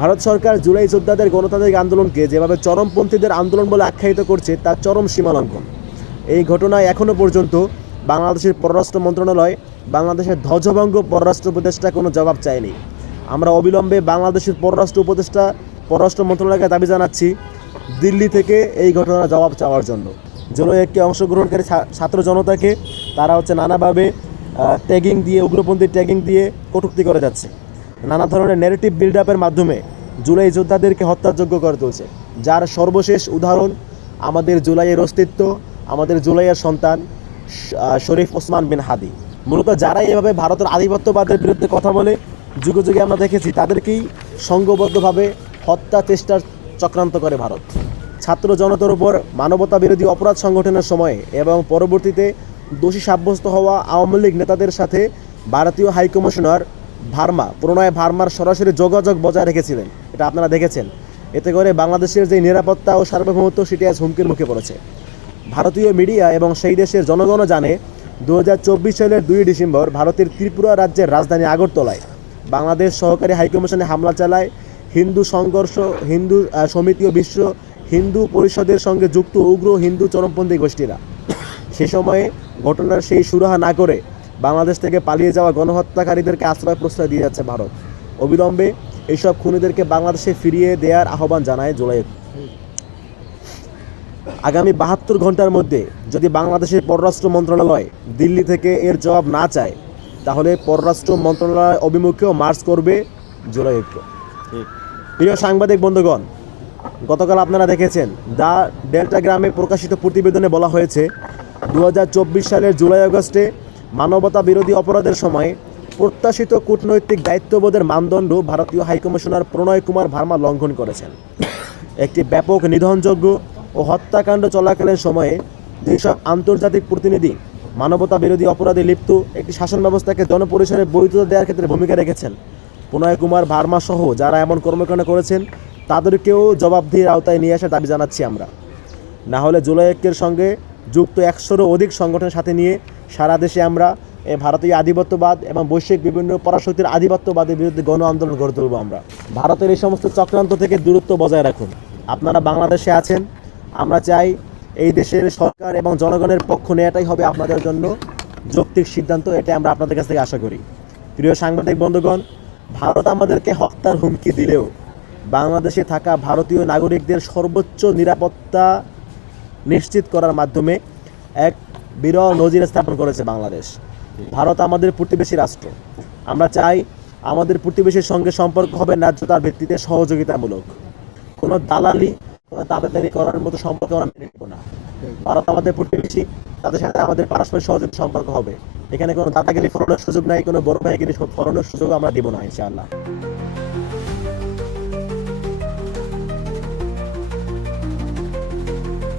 ভারত সরকার জুলাই যোদ্ধাদের গণতান্ত্রিক আন্দোলনকে যেভাবে চরমপন্থীদের আন্দোলন বলে আখ্যায়িত করছে তা চরম সীমালঙ্ঘন। এই ঘটনায় এখনও পর্যন্ত বাংলাদেশের পররাষ্ট্র মন্ত্রণালয় বাংলাদেশের ধ্বজভঙ্গ পররাষ্ট্র উপদেষ্টা কোনো জবাব চায়নি। আমরা অবিলম্বে বাংলাদেশের পররাষ্ট্র মন্ত্রণালয়কে দাবি জানাচ্ছি দিল্লি থেকে এই ঘটনার জবাব চাওয়ার জন্য। জুলাই ঐক্যে অংশগ্রহণকারী ছাত্র জনতাকে তারা নানাভাবে ট্যাগিং দিয়ে, উগ্রপন্থী ট্যাগিং দিয়ে কটূক্তি করে যাচ্ছে। নানা ধরনের ন্যারেটিভ বিল্ড আপের মাধ্যমে জুলাই যোদ্ধাদেরকে হত্যাযোগ্য করে তুলছে, যার সর্বশেষ উদাহরণ আমাদের জুলাইয়ের অস্তিত্ব, আমাদের জুলাইয়ের সন্তান শরীফ ওসমান বিন হাদি। মূলত যারা এভাবে ভারতের আধিপত্যবাদের বিরুদ্ধে কথা বলে যুগে যুগে আমরা দেখেছি, তাদেরকেই সংঘবদ্ধভাবে হত্যা চেষ্টার চক্রান্ত করে ভারত। ছাত্র জনতার উপর মানবতা বিরোধী অপরাধ সংগঠনের সময়ে এবং পরবর্তীতে দোষী সাব্যস্ত হওয়া আওয়ামী লীগ নেতাদের সাথে ভারতীয় হাইকমিশনার প্রণয় ভার্মার সরাসরি যোগাযোগ বজায় রেখেছিলেন, এটা আপনারা দেখেছেন। এতে করে বাংলাদেশের যে নিরাপত্তা ও সার্বভৌমত্ব সেটি আজ হুমকির মুখে পড়েছে। ভারতীয় মিডিয়া এবং সেই দেশের জনগণও জানে 2024 সালের 2 ডিসেম্বর ভারতের ত্রিপুরা রাজ্যের রাজধানী আগরতলায় বাংলাদেশ সহকারী হাইকমিশনে হামলা চালায় হিন্দু সমিতি ও বিশ্ব হিন্দু পরিষদের সঙ্গে যুক্ত উগ্র হিন্দু চরমপন্থী গোষ্ঠীরা। সে সময়ে ঘটনার সেই সুরাহা না করে বাংলাদেশ থেকে পালিয়ে যাওয়া গণহত্যাকারীদেরকে প্রশ্রয় দিয়ে যাচ্ছে ভারত। অবিলম্বে এইসব খুনিদেরকে বাংলাদেশে ফিরিয়ে দেওয়ার আহ্বান জানায় জুলাই। আগামী 72 ঘন্টার মধ্যে যদি বাংলাদেশের পররাষ্ট্র মন্ত্রণালয় দিল্লি থেকে এর জবাব না চায়, তাহলে পররাষ্ট্র মন্ত্রণালয় অভিমুখেও মার্চ করবে জুলাই ঐক্য। প্রিয় সাংবাদিক বন্ধুগণ, গতকাল আপনারা দেখেছেন দ্য ডেল্টাগ্রামে প্রকাশিত প্রতিবেদনে বলা হয়েছে 2024 সালের জুলাই আগস্টে মানবতা বিরোধী অপরাধের সময় প্রত্যাশিত কূটনৈতিক দায়িত্ববোধের মানদণ্ড ভারতীয় হাইকমিশনার প্রণয় কুমার ভার্মা লঙ্ঘন করেছেন। একটি ব্যাপক নিধনযজ্ঞ ও হত্যাকাণ্ড চলাকালীন সময়ে যেসব আন্তর্জাতিক প্রতিনিধি মানবতা বিরোধী অপরাধে লিপ্ত একটি শাসন ব্যবস্থাকে জনপরিসরে বৈধতা দেওয়ার ক্ষেত্রে ভূমিকা রেখেছেন, প্রণয় কুমার ভার্মা সহ যারা এমন কর্মকাণ্ড করেছেন তাদেরকেও জবাবদিহির আওতায় নিয়ে আসার দাবি জানাচ্ছি আমরা। না হলে জুলাই ঐক্যের সঙ্গে যুক্ত 100-এরও অধিক সংগঠনের সাথে নিয়ে সারা দেশে আমরা ভারতীয় আধিপত্যবাদ এবং বৈশ্বিক বিভিন্ন পরাশক্তির আধিপত্যবাদের বিরুদ্ধে গণ আন্দোলন গড়ে তুলব। আমরা ভারতের এই সমস্ত চক্রান্ত থেকে দূরত্ব বজায় রাখুন। আপনারা বাংলাদেশে আছেন, আমরা চাই এই দেশের সরকার এবং জনগণের পক্ষ নেওয়াটাই হবে আপনাদের জন্য যৌক্তিক সিদ্ধান্ত, এটা আমরা আপনাদের কাছ থেকে আশা করি। প্রিয় সাংবাদিক বন্ধুগণ, ভারত আমাদেরকে হত্যার হুমকি দিলেও বাংলাদেশে থাকা ভারতীয় নাগরিকদের সর্বোচ্চ নিরাপত্তা নিশ্চিত করার মাধ্যমে এক বিরল নজির স্থাপন করেছে বাংলাদেশ। ভারত আমাদের প্রতিবেশী রাষ্ট্র। আমরা চাই আমাদের প্রতিবেশীর সঙ্গে সম্পর্ক হবে ন্যায্যতার ভিত্তিতে সহযোগিতামূলক। কোনো দালালি, কোনো দাবেদারি করার মতো সম্পর্ক আমরা মেনে নেব না। ভারত আমাদের প্রতিবেশী, তাদের সাথে আমাদের পারস্পরিক সহযোগিতা সম্পর্ক হবে। এখানে কোনো দাদাগিরি ফলানোর সুযোগ নাই, কোনো বড় ভাইগিরি ফলানোর সুযোগ আমরা দেব না ইনশাআল্লাহ।